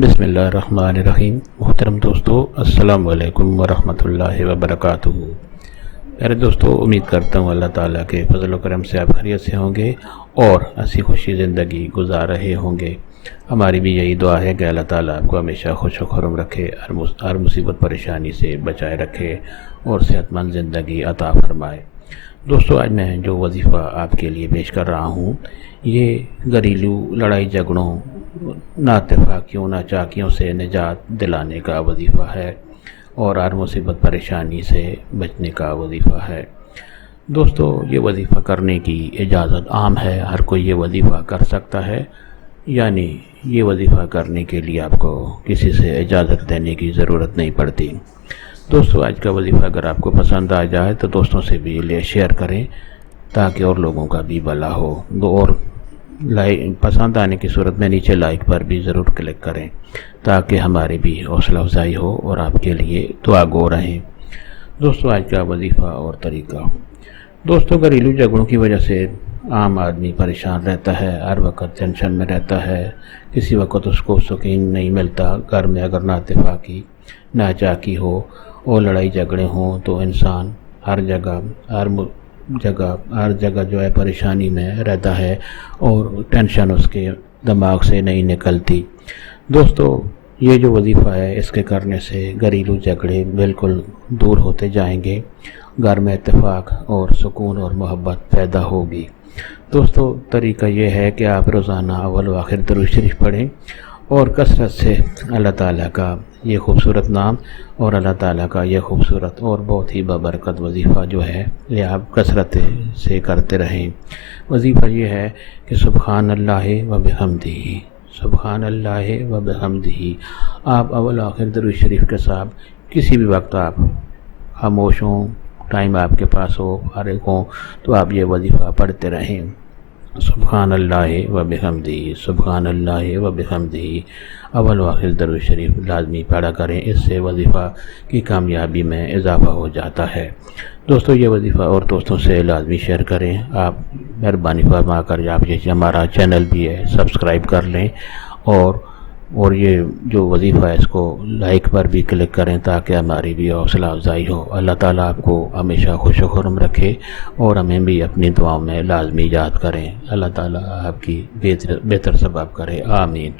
بسم اللہ الرحمن الرحیم۔ محترم دوستو، السلام علیکم ورحمۃ اللہ وبرکاتہ۔ میرے دوستو، امید کرتا ہوں اللہ تعالیٰ کے فضل و کرم سے آپ خیریت سے ہوں گے اور ہنسی خوشی زندگی گزار رہے ہوں گے۔ ہماری بھی یہی دعا ہے کہ اللہ تعالیٰ آپ کو ہمیشہ خوش و خرم رکھے، ہر مصیبت پریشانی سے بچائے رکھے اور صحت مند زندگی عطا فرمائے۔ دوستو، آج میں جو وظیفہ آپ کے لیے پیش کر رہا ہوں، یہ گھریلو لڑائی جھگڑوں، نااتفاقیوں ناچاکیوں سے نجات دلانے کا وظیفہ ہے اور ہر مصیبت پریشانی سے بچنے کا وظیفہ ہے۔ دوستو، یہ وظیفہ کرنے کی اجازت عام ہے، ہر کوئی یہ وظیفہ کر سکتا ہے، یعنی یہ وظیفہ کرنے کے لیے آپ کو کسی سے اجازت لینے کی ضرورت نہیں پڑتی۔ دوستو، آج کا وظیفہ اگر آپ کو پسند آ جائے تو دوستوں سے بھی شیئر کریں تاکہ اور لوگوں کا بھی بھلا ہو۔ اور پسند آنے کی صورت میں نیچے لائک پر بھی ضرور کلک کریں تاکہ ہماری بھی حوصلہ افزائی ہو اور آپ کے لیے دعا گو رہیں۔ دوستو، آج کا وظیفہ اور طریقہ۔ دوستو، گھریلو جھگڑوں کی وجہ سے عام آدمی پریشان رہتا ہے، ہر وقت ٹینشن میں رہتا ہے، کسی وقت اس کو سکون نہیں ملتا۔ گھر میں اگر نااتفاقی ناچاکی ہو اور لڑائی جھگڑے ہوں تو انسان ہر جگہ جو ہے پریشانی میں رہتا ہے اور ٹینشن اس کے دماغ سے نہیں نکلتی۔ دوستو، یہ جو وظیفہ ہے اس کے کرنے سے گھریلو جھگڑے بالکل دور ہوتے جائیں گے، گھر میں اتفاق اور سکون اور محبت پیدا ہوگی۔ دوستو، طریقہ یہ ہے کہ آپ روزانہ اول و آخر درود شریف پڑھیں اور کثرت سے اللہ تعالیٰ کا یہ خوبصورت نام اور اللہ تعالیٰ کا یہ خوبصورت اور بہت ہی بابرکت وظیفہ جو ہے یہ آپ کثرت سے کرتے رہیں۔ وظیفہ یہ ہے کہ سبحان اللہ و بحمدہ، سبحان اللہ و بحمدہ۔ آپ اول آخر درود شریف کے ساتھ کسی بھی وقت آپ خاموش ہوں، ٹائم آپ کے پاس ہو، فارغ ہوں، تو آپ یہ وظیفہ پڑھتے رہیں۔ سبحان اللہ و بحمدہ، سبحان اللہ و بحمدہ۔ اول و آخر درود شریف لازمی پڑھا کریں، اس سے وظیفہ کی کامیابی میں اضافہ ہو جاتا ہے۔ دوستو، یہ وظیفہ اور دوستوں سے لازمی شیئر کریں۔ آپ مہربانی فرما کر آپ یہ ہمارا چینل بھی ہے سبسکرائب کر لیں اور یہ جو وظیفہ ہے اس کو لائک پر بھی کلک کریں تاکہ ہماری بھی حوصلہ افزائی ہو۔ اللہ تعالیٰ آپ کو ہمیشہ خوش و خرم رکھے اور ہمیں بھی اپنی دعاؤں میں لازمی یاد کریں۔ اللہ تعالیٰ آپ کی بہتر سبب کرے، آمین۔